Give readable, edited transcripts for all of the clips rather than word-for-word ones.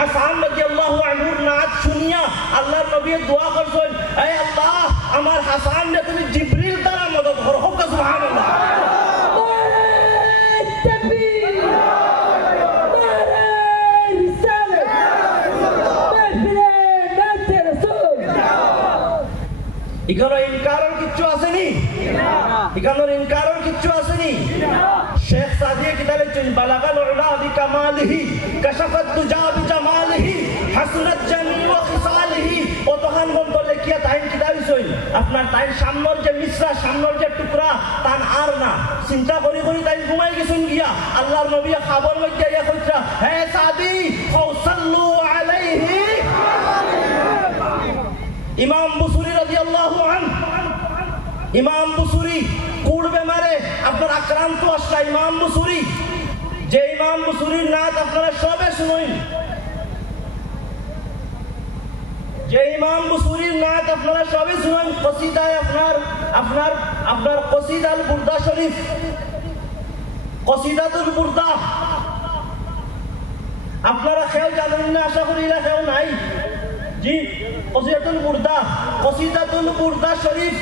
হাসান রাদিয়াল্লাহু আনহুর নাত শুনিয়া আল্লাহর নবী দোয়া করছেন, হে আল্লাহ আমার হাসান রে তুমি জিবরিল দ্বারা মদদ করো। হোক সুবহানাল্লাহ। এখানে ইনকারের কিচ্ছু আসেনি, এখানে ইনকারের কিচ্ছু আসেনি। শেখ সাদিয়ে কিতাবে চুন বালাগাল উলা বিকামালিহি কাশাফাত দুজা বিজামালিহি হাসনাত জামিল ওয়া খিসালিহি। ওতখান বন্ধ লেখিয়া তাইন কিতাব হইছেন আপনার তাইন সামনের যে মিশ্রা সামনের যে টুকরা তান আর না চিন্তা করি করি তাইন ঘুমাই গেছেন গিয়া আল্লাহর নবী খাবার মধ্যে ইয়া কইরা, হে সাদি ফাসাল্লু আলাইহি। ইমাম বুসুরি রাদিয়াল্লাহু আনহু, ইমাম বুসুরি কুড় বেমারে আপনার আক্রান্ত আসলা ইমাম বুসুরি, যে ইমাম বুসুরির নাত আপনারা সবে শুনুন, যে ইমাম বুসুরির নাত আপনারা সবে শুনুন। কসিদায় আপনার আপনার আপনার কসিদাল বুরদা শরীফ, কসিদাতুল বুরদা আপনারা খেয়াল জানেন না, আশা করি না খেয়াল নাই। জি কসিদাতুল বুরদা, কসিদাতুল বুরদা শরীফ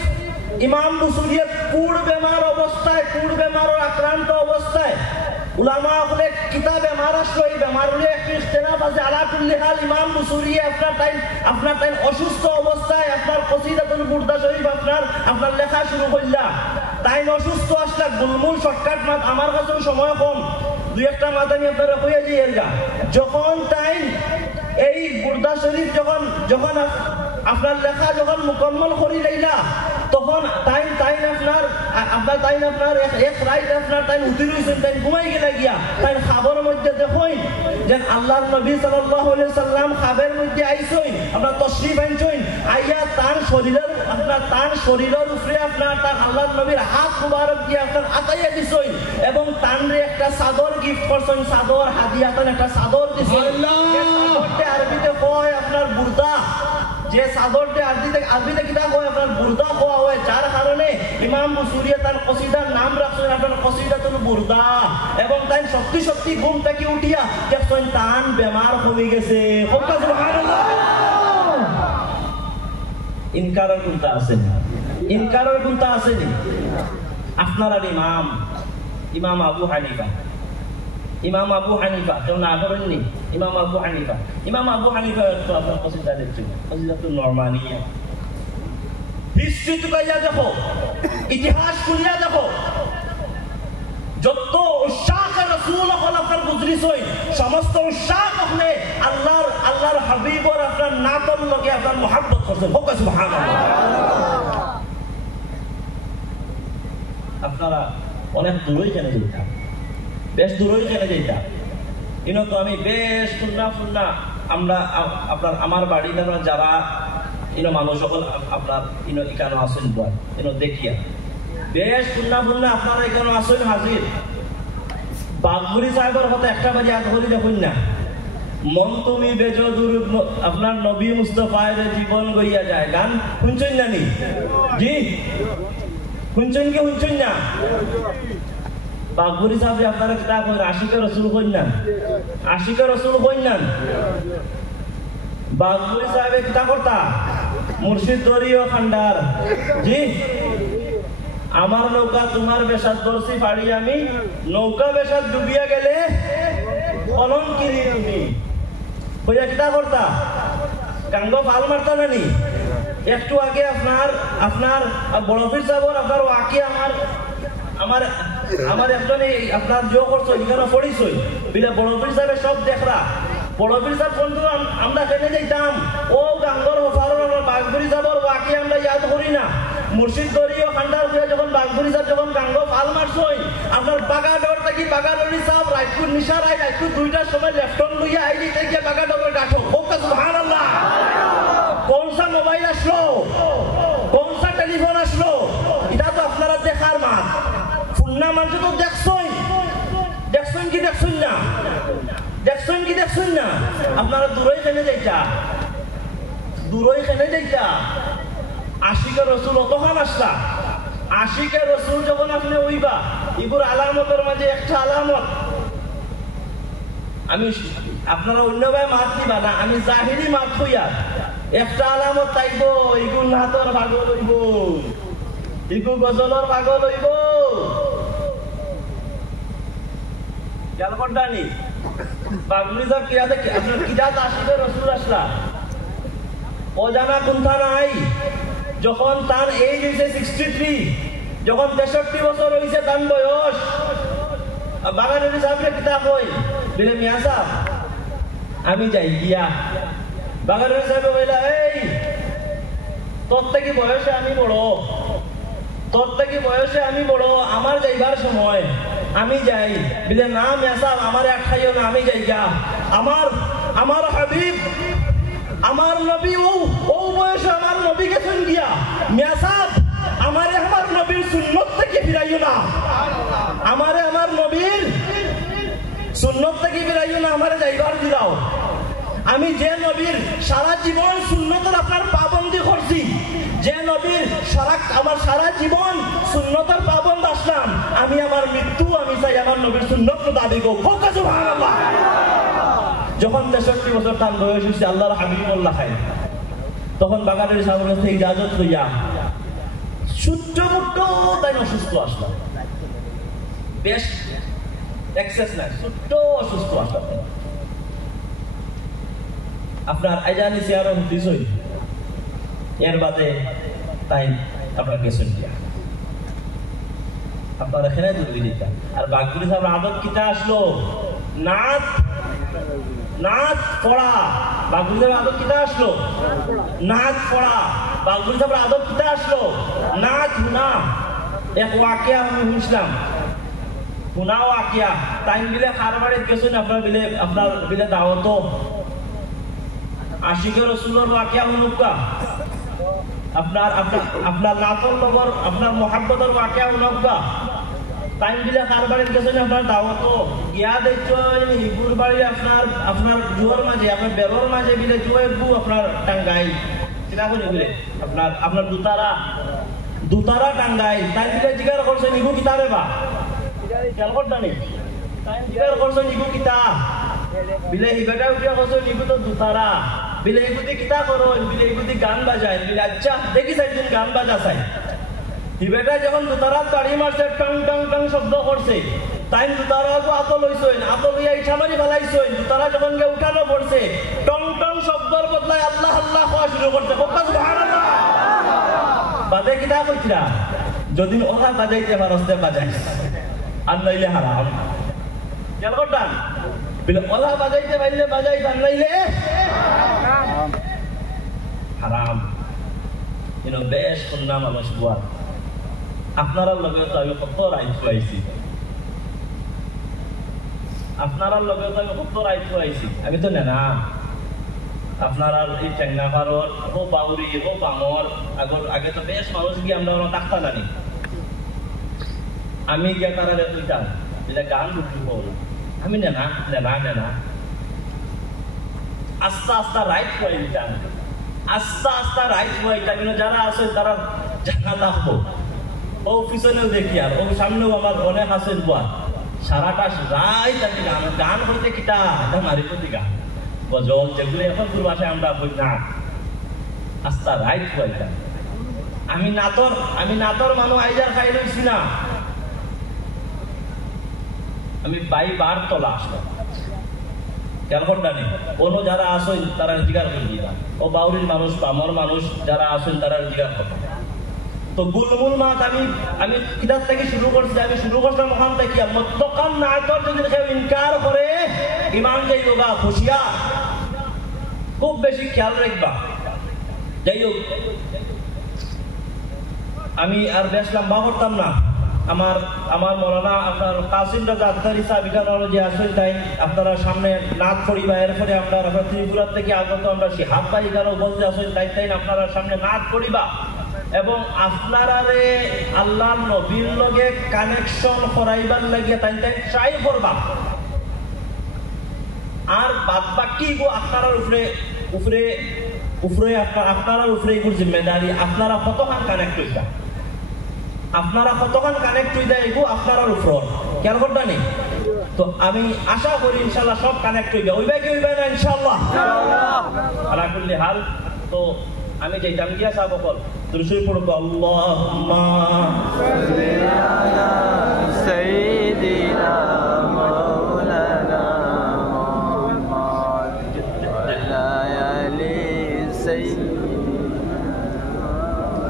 ইমাম বুসুরিয়ে কুড় বেমার অবস্থায়, কুড় বেমারের আক্রান্ত অবস্থায় উলামা হলে কিতাব বেমার আসলো, এই বেমারগুলি একটু ইখতিলাফ আছে। আলা কুল্লি হাল ইমাম বুসুরিয়ে আপনার টাইম অসুস্থ অবস্থায় আপনার কসিদাতুল বুরদা শরীফ আপনার লেখা শুরু করলা। তাই অসুস্থ আসলে গুলমুল শর্টকাট মাত আমার কাছে সময় কম, দুই একটা মাত আমি আপনারা কইয়া যাই গা। যখন তাই এই বুরদা শরীফ যখন আপনার লেখা যখন মুকম্মল করি লাইলা তখন তাই আপনার এক রাইট আপনার তাই উঠি রইছেন, তাই ঘুমাই গেলা গিয়া তাই খাবার মধ্যে দেখুন যে আল্লাহর নবী সাল্লাল্লাহু আলাইহি সাল্লাম খাবের মধ্যে আইছেন, আপনার তশরিফ আনছেন, আইয়া তার শরীরের উপরে আপনার তার আল্লাহর নবীর হাত মুবারক দিয়ে আপনার আতাইয়া দিছেন এবং তানরে একটা চাদর গিফট করছেন, চাদর হাদিয়াতন একটা চাদর দিছেন। চাদরতে আরবিতে কয় আপনার বুরদা, যে চাদরতে আরবিতে কিতা কয় আপনার বুরদা কোয়া হয়, যার কারণে ইমাম বুসুরিয়ে তার কসিদার নাম রাখছেন আপনার কসিদাতুল বুরদা। এবং তাই সত্যি সত্যি ঘুম থেকে উঠিয়া দেখছেন তান বেমার হয়ে গেছে। সুবহানাল্লাহ। ইনকারের গুণটা আসেনি, ইনকারের গুণটা আসেনি। আপনার আর ইমাম আবু হানিফা, ইমাম আবু হানিফা কেউ না করেননি? ইমাম আবু হানিফা একটু আপনার কসিদা দেখছেন, কসিদাতুন নুরমানিয়া। হিস্ট্রি টুকাইয়া দেখো, ইতিহাস খুলিয়া দেখো, যত উশাকে রাসূল হল আপনার গুজরিছই সমস্ত উশাক আপনি আল্লাহর হাবিবর আপনার নাতর লগে আপনার মুহাব্বত করছেন। হোক সুবহানাল্লাহ। আপনারা অনেক দূরই কেন যেতাম, বেশ দূরই কেন যেতাম, ইনো তো আমি বেশ ফুন্না আমরা আপনার আমার বাড়িতে যারা ইনো মানুষ সকল আপনার ইনো এখানে আসেন বয় ইনো দেখিয়া বেশ ফুন্না আপনারা এখানে আসেন হাজির। বাগবুড়ি সাহেবের কথা একটা বাজে আধ ঘড়ি দেখুন না, মন তুমি বেজো দূর আপনার নবী মুস্তফায়ের জীবন গইয়া যায় গান শুনছেন না নি? জি শুনছেন কি শুনছেন না? বাগবুড়ি সাহেব আপনারা কিতা কই আশিকে রসুল কইন না, আশিকে রসুল কইন না। বাগবুড়ি সাহেব কিতা করতা মুর্শিদ দরিও খান্ডার। জি আমার নৌকা তোমার বেশাত ধরছি পাড়ি আমি, নৌকা বেশাত ডুবিয়া গেলে কলম কিনি তুমি কইয়া কিতা করতা গাঙ্গ ফাল মারতা নানি। একটু আগে আপনার বড়ফির সাহেবর আপনার ওয়াকি আমার একজনে আপনার জো করছো এখানে পড়িছই বিলে বড়ফির সাহেবের সব দেখরা। বড়ফির সাহেব বন্ধু আমরা কেনে যাইতাম ও গাঙ্গর ওফারর বাগবুড়ি সাহেবর ওয়াকি আমরা ইয়াদ করি না। মুর্শিদ দরিও খান্ডার হয়ে যখন বাগবুড়ি সাহেব যখন গাঙ্গ ফাল মারছই আপনার বাগাডর থাকি বাগাডরি সাহেব রাইপুর নিশারাই রাইপুর 2টার সময় লেফটন লইয়া আইলি থেকে বাগাডরের ডাকো। হোক সুবহানাল্লাহ। কোন সা মোবাইল আসলো, কোন সা টেলিফোন আসলো, এটা তো আপনারা দেখার মাত। ফুন্না মানুষ তো দেখছেন কি দেখছেন না, দেখছেন কি দেখছেন না। আপনারা দূরই খেলে যাইতা, দূরই খেলে যাইতা। আশিকের রসুল অতখান আসলা, আশিকের রসুল যখন আপনি ওইবা এগুলো আলামতের মাঝে একটা আলামত আমি আপনারা অন্যভাবে মাত দিবা না, আমি জাহিরি মাত হইয়া একটা আলামত তাইব, ইগু নাতর পাগল হইব, ইগু গজলর পাগল হইব। খেয়াল করতানি পাগলি সব কিরাতে আপনার কিরাত আসবে রসুল আসলা অজানা কোনটা নাই। যখন তার এই হয়েছে 63, যখন 63 বছর হয়েছে তার বয়স, বাগানের সাহেবরে কিতাব কই বলে মিয়া সাহেব আমি যাই গিয়া। বাগানের সাহেব বললা এই তোর থেকে বয়সে আমি বড়, তোর থেকে বয়সে আমি বড়, আমার যাইবার সময় আমি যাই। বলে না মিয়া সাহেব আমার এক খাইও না, আমি যাই গা। আমার হাবিব আমার নবী ও বয়সে আমার নবী গেছেন গিয়া। মিয়া সাহেব আমারে আমার নবীর সুন্নত থেকে ফিরাইও না, আমারে আমার নবীর সুন্নত থেকে ফিরাইও না, আমারে যাইবার দিলাও। আমি যে নবীর সারা জীবন সুন্নতের আপনার পাবন্দি করছি, যে নবীর আমার সারা জীবন সুন্নতের পাবন্দ আসলাম, আমি আমার মৃত্যু আমি চাই আমার নবীর সুন্নত দাবি করব। সুবহানাল্লাহ। যখন 63 বছর তার বয়স হয়েছে আল্লাহর হাবিবুল্লাহ খায়, তখন বাগানের সামনে কাছে ইজাজত লইয়া সূর্য মুক্ত তাই অসুস্থ আসলাম, বেশ এক্সেস নাই, ছোট্ট অসুস্থ আসলাম। আপনার আইজানি চেয়ারও হুতিস হই, এর বাদে তাই আপনার গেছেন দিয়া আপনার এখানে দুর্গি দিতা। আর বাগদুরি সাহেব আদত কিতা আসলো নাচ পড়া। বাগদুরি সাহেব আদত কিতা আসলো নাচ পড়া। বাগদুরি সাহেব আদত কিতা আসলো নাচ হুনা। এক ওয়াকিয়া আমি শুনছিলাম, হুনা ওয়াকিয়া তাই বিলে খারবাড়িতে গেছেন আপনার বিলে দাওয়াত আশিকের রসুলের ওয়াকিয়া হুনুকা, আপনার নাতর লগর আপনার মহাব্বতের ওয়াকিয়া হুনুকা। টাইম দিলে কার বাড়িতে গেছেন আপনার দাওয়াত গিয়া দেখছেন হিবুর বাড়ি আপনার জুয়ার মাঝে আপনার বেরোর মাঝে বিলে জুয়ের বু আপনার টাঙ্গাই সেটা করে বলে আপনার দুতারা টাঙ্গাই। তাই বিলে জিজ্ঞার করছেন ইগু কিতাবে বা খেয়াল করতানি জিজ্ঞার করছেন ইগু কিতা বিলে হিবেটা উঠিয়া করছেন ইগু তো দুতারা। বিলে ইগুদি কিতা করুন বিলে ইগুদি গান বাজায়। বিলে আচ্ছা দেখি চাইছেন গান বাজা চাই। হিবেটা যখন দুতারা তাড়ি মারছে টং টং টং শব্দ করছে, তাই দুতারা তো আতো লইছেন, আতো লইয়া ইচ্ছা মারি ফেলাইছেন। দুতারা যখন গিয়ে উঠানো পড়ছে টং টং শব্দর বদলায় আল্লাহ আল্লাহ খাওয়া শুরু করছে। সুবহানাল্লাহ। বাজে কিতা কইছিলা যদি ওরা বাজাইতে পারস্তে বাজাই আর নাইলে হারাম। খেয়াল করতাম বিলে ওরা বাজাইতে পারলে বাজাই আর নাইলে হারাম। বেশ শুনলাম মানুষ বুয়ার আপনার লগে তো আমি কত রাইট খুয়াইছি, আপনার লগে তো আমি কত রাইট খুয়াইছি। আমি তো নেনা আপনার এই টেঙ্গাপাড়র ও বাউরি ও বামর আগে তো বেশ মানুষ গিয়ে আমরা ডাক্তার জানি। আমি গিয়া তারা তুইতাম যেটা গান ঢুকি বল আমি নেনা নেনা নেনা আস্তে আস্তে রাইট খুয়াই দিতাম, আস্তে আস্তে রাইট খুয়াইতাম। যারা আছে তারা জানা থাকবো। ও পিছনেও দেখি আর ও সামনেও আমার অনেক আছে বুয়া সারাটা রাই তাকে গান করতে কিতা মারি প্রতি গান গজল যেগুলো এখন পুরো ভাষায় আমরা বই না আস্তা রাইট খুয়াইতাম। আমি নাতর মানুষ আইজার খাই লইছি না, আমি বার তলা আসলাম। খেয়াল করতানি কোনো যারা আসেন তারা জিগার করে দিলাম। ও বাউরির মানুষ বামর মানুষ যারা আসেন তারা জিগার করতাম। তো গুলমুল মাত আমি কিতাব থেকে শুরু করছি। আমি শুরু করছিলাম ওখান থেকে মতকান নায়তর যদি কেউ ইনকার করে ইমান যাই হোগা খুশিয়া খুব বেশি খেয়াল রাখবা। যাই হোক আমি আর বেশ লম্বা করতাম না। আমার মৌলানা আপনার কাসিম রাজা আত্মারি সাহেব এখানে যে আসেন তাই আপনারা সামনে নাচ পড়িবা। এরপরে আপনার ত্রিপুরার থেকে আগত আমরা হাত পাই এখানে বলতে আসেন তাই আপনারা সামনে নাচ পড়িবা এবং আপনারা আল্লাহ নবীর লগে কানেকশন করাইবার লাগে তাই ট্রাই করবা। আর বাদ বাকি আপনারা উপরে আপনারা উপরে জিম্মেদারি আপনারা কতখান কানেক্ট হইবা, আপনারা কতখান কানেক্ট হইবা এগো আপনারা উপর খেয়াল করবা নি। তো আমি আশা করি ইনশাআল্লাহ সব কানেক্ট হইবে, হইবে কি হইবে না ইনশাআল্লাহ? আলা কুল্লি হাল। তো আমি যাইতাম গিয়া সাহাবা বল দুরূদ শরীফ পড়ব, আল্লাহুম্মা সাল্লি আলা সাইয়্যিদিনা মাওলানা মুহাম্মদ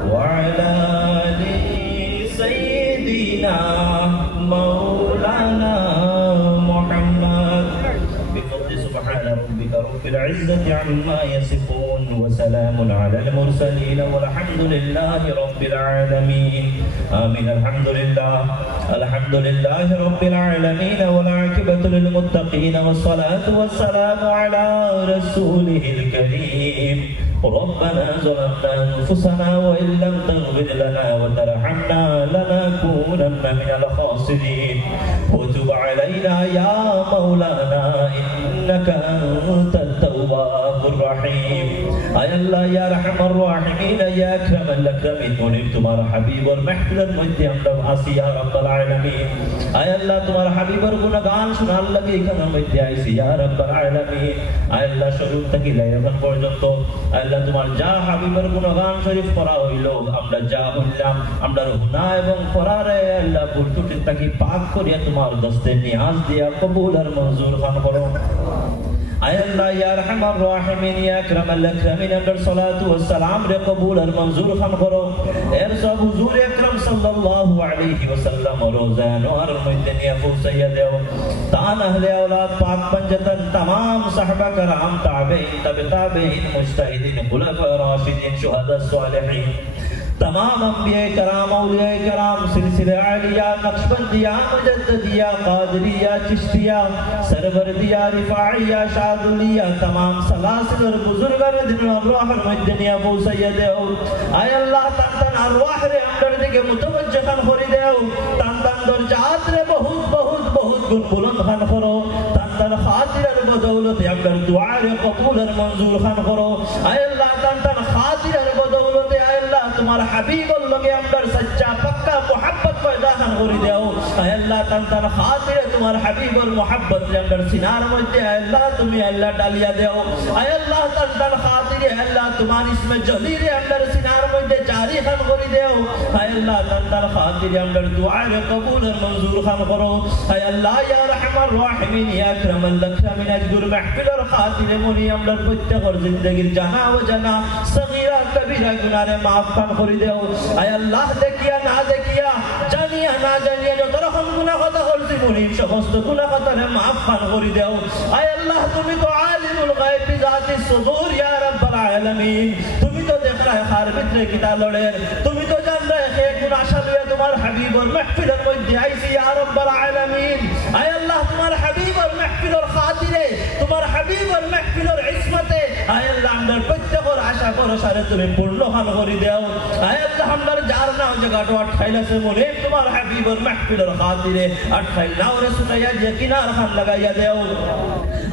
ওয়া আলি সাইয়্যিদিনা মাওলানা মুহাম্মদ বিফضل سبحان ربك رب العزة عما يصفون وسلام على المرسلين والحمد لله رب العالمين آمين. الحمد لله رب العالمين والعاقبة للمتقين والصلاة والسلام على رسوله الكريم. ربنا ظلمنا أنفسنا وإن لم تغفر لنا وترحمنا لنكونن من الخاسرين وتب علينا يا مولانا إنك أنت التواب الرحيم. أي الله يا أرحم الراحمين يا أكرم الأكرمين منيب تمہارا حبیب اور محفل المجد ہم آسی یا رب العالمین. أي الله تمہارا حبیب اور گناہگار شنال لگے کنا مجد آئیسی یا رب العالمین. أي الله شروع تکی لائفن পর্যন্ত আল্লাহ তোমার যা হাবিবের গুণগান শরীফ পড়া হইল আমরা যা হইলাম আমরা গুনাহ এবং পড়ারে আল্লাহ ভুল ত্রুটি থেকে পাক করিয়া তোমার দস্তে নিয়াজ দিয়া কবুল আর মঞ্জুর খান করো. আয় আল্লাহ ইয়া আরহামার রাহিমিন ইয়া আকরামাল আকরামিন আপনার সালাতু ওয়াস সালাম রে কবুল আর মঞ্জুর খান করো. এর সব হুজুর আকরাম সাল্লাল্লাহু আলাইহি ওয়াসাল্লাম রোজা নোয়ার মধ্যে নিয়ে পৌঁছাইয়া দাও. তান আহলে আওলাদ পাক পঞ্জতন तमाम সাহাবা کرام তাবেঈন তবে তাবেঈন মুজতাহিদিন খুলাফা রাশিদিন শুহাদা সালেহিন तमाम अंबिया कराम औलिया कराम सिलसिले आलिया नक्शबंदिया मुजद्दिया कादरिया चिश्तिया सरवरदिया रिफाइया शादुलिया तमाम सलासिल और बुजुर्गान दिन अरवाह मदनिया बो सैयद हो. आय अल्लाह तन अरवाह रे अंदर दिके मुतवज्जह खान करि देओ. तन दरजात रे बहुत बहुत बहुत गुण बुलंद खान करो. तन खातिर बदौलत अंदर दुआ रे कबूल और मंजूर खान करो. आय अल्लाह तन खातिर बदौलत आय अल्लाह तुम्हारा हबीबुल लगे अंदर सच्चा पक्का मोहब्बत पैदा कर देओ. आय अल्लाह तन खातिर तुम्हारा हबीबुल मोहब्बत के अंदर सिनार मध्य आय अल्लाह तुम्हें अल्लाह डालिया देओ. आय अल्लाह तन खातिर अल्लाह तुम्हारी इसमें जली रे अंदर सिनार मध्य जारी खान कर देओ. आय अल्लाह तन खातिर अंदर दुआ रे कबूल और मंजूर खान करो. आय अल्लाह या रहमान रहीम या अकरमल अकरमीन अजर महफिल और खातिर मुनी अंदर प्रत्येक और जिंदगी जाना व जाना सगीरा कबीरा गुनाह रे माफ खान कर देओ. आय अल्लाह देखिया ना देखिया জানিয়া না জানিয়া যত রকম গুনাহ কথা করছি মুনিব সমস্ত গুনাহ কথারে maaf খান করে দাও. আয় আল্লাহ তুমি তো আলিমুল গায়ব বিজাতি সুদূর ইয়া রাব্বাল আলামিন. তুমি তো দেখ রাহে হার ভিতরে কিতা লড়ে. তুমি তো জান রাহে কে কোন আশা লইয়া তোমার হাবিবর মাহফিলের মধ্যে আইছি ইয়া রাব্বাল আলামিন. আয় আল্লাহ তোমার হাবিবর মাহফিলের খাতিরে তোমার হাবিবর মাহফিলের ইসমতে আয় আল্লাহ আমাদের প্রত্যেকের আশা ভরসারে তুমি পূর্ণ খান করে দাও. আয় আল্লাহ আমাদের যার নাম জায়গাটা আটকাইলাছে মুনিব तुम्हार हबीब और महफिल और खातिरे अटखाइल नाव रे सुनाया जे किनार खान लगाया देओ.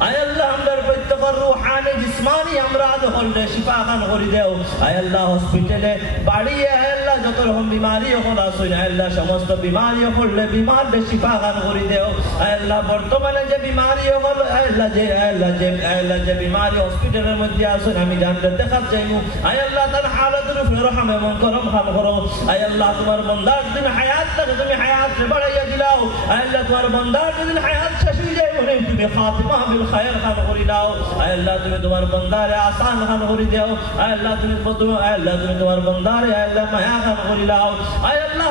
आय अल्लाह हमदर प्रत्येक रूहानी जिस्मानी अमराद होले शिफा खान करि देओ. आय अल्लाह हॉस्पिटले बाड़ी आय अल्लाह যত রকম বিমারি হলো আসলে আয় আল্লাহ সমস্ত বিমারি হলে বিমার দে শিফা খান করি দেও. আয় আল্লাহ বর্তমানে যে বিমারি হলো আয় আল্লাহ যে বিমারি হসপিটালের মধ্যে আছে আমি জানতে দেখাত যাইমু. আয় আল্লাহ তার হালাতের উপরে রহম এবং করম খান করো. আয় আল্লাহ তোমার বান্দার দিন হায়াত তুমি হায়াত রে বাড়াইয়া দিলাও. আয় আল্লাহ তোমার বান্দার দিন হায়াত শেষ হয়ে যায় মনে তুমি খাতিমা বিল খায়র খান করি দাও. আয় আল্লাহ তুমি তোমার বান্দারে আসান খান করি দাও. আয় আল্লাহ তুমি তোমার বান্দারে আয় আল্লাহ মায়া খান করি দাও. আয় আল্লাহ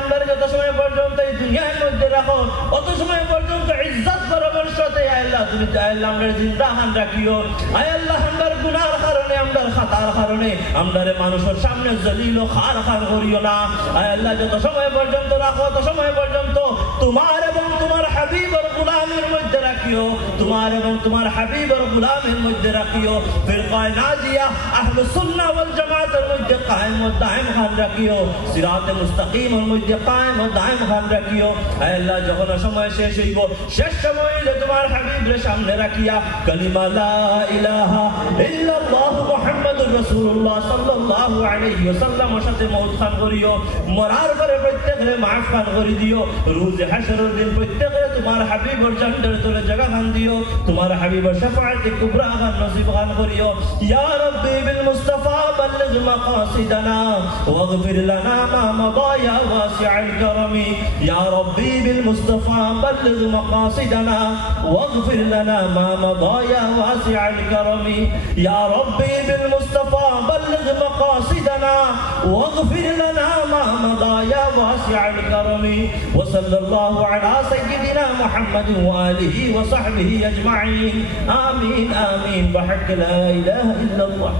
আমরা যত সময় পর্যন্ত এই দুনিয়ার মধ্যে রাখো অত সময় পর্যন্ত ইজ্জত বরাবর সাথে আয় আল্লাহ তুমি আয় আল্লাহ আমরা জিন্দা খান রাখিও. আয় আল্লাহ আমরার গুনাহর কারণে আমরার খাতার কারণে আমরারে মানুষের সামনে জলিল ও খার খান করিও না. আয় আল্লাহ যত সময় পর্যন্ত রাখো তত সময় পর্যন্ত তোমার এবং তোমার হাবিবের গোলামের মধ্যে রাখিও. তোমার এবং তোমার হাবিবের গোলামের মধ্যে রাখিও. ফিরকায়ে নাজিয়া আহলুস সুন্নাহ ওয়াল জামাতের মধ্যে কায়েম ও দায়েম খান রাখিও. সিরাতে মুস্তাকিমের মধ্যে কায়েম ও দায়েম খান রাখিও. আয় আল্লাহ যখন সময় শেষ হইব শেষ সময়ে তোমার হাবিবের সামনে রাখিয়া কালিমা লা ইলাহা ইল্লাল্লাহু মুহাম্মাদুর রাসূলুল্লাহ সাল্লাল্লাহু আলাইহি ওয়াসাল্লামের সাথে মওত খান করিও মরার পরে প্রত্যেকরে মাফ খান করে দিও রোজে হাশরের দিন প্রত্যেকরে তোমার হাবিবের জান্নাতের তলে জায়গা খান দিও তোমার হাবিবের শাফাআতে কুবরা খান নসিব খান করিও ইয়া রাব্বি বিল মুস্তাফা বাল্লিগ মাকাসিদানা ওয়াগফির লানা মা মাদা ইয়া ওয়াসিআল কারমি ইয়া রাব্বি বিল মুস্তাফা বাল্লিগ মাকাসিদানা ওয়াগফির লানা মা মাদা ইয়া ওয়াসিআল কারমি ইয়া রাব্বি বিল মুস্তাফা বাল্লিগ মাকাসিদানা ওয়াগফির লানা মা মাদা ইয়া ওয়াসিআল কারমি ওয়া সাল্লাল্লাহু আলা সাইয়্যিদিনা মুহাম্মদ ওয়া আলিহি ওয়া সাহবিহি আজমাইন আমিন আমিন বিহাক্কি লা ইলাহা ইল্লাল্লাহ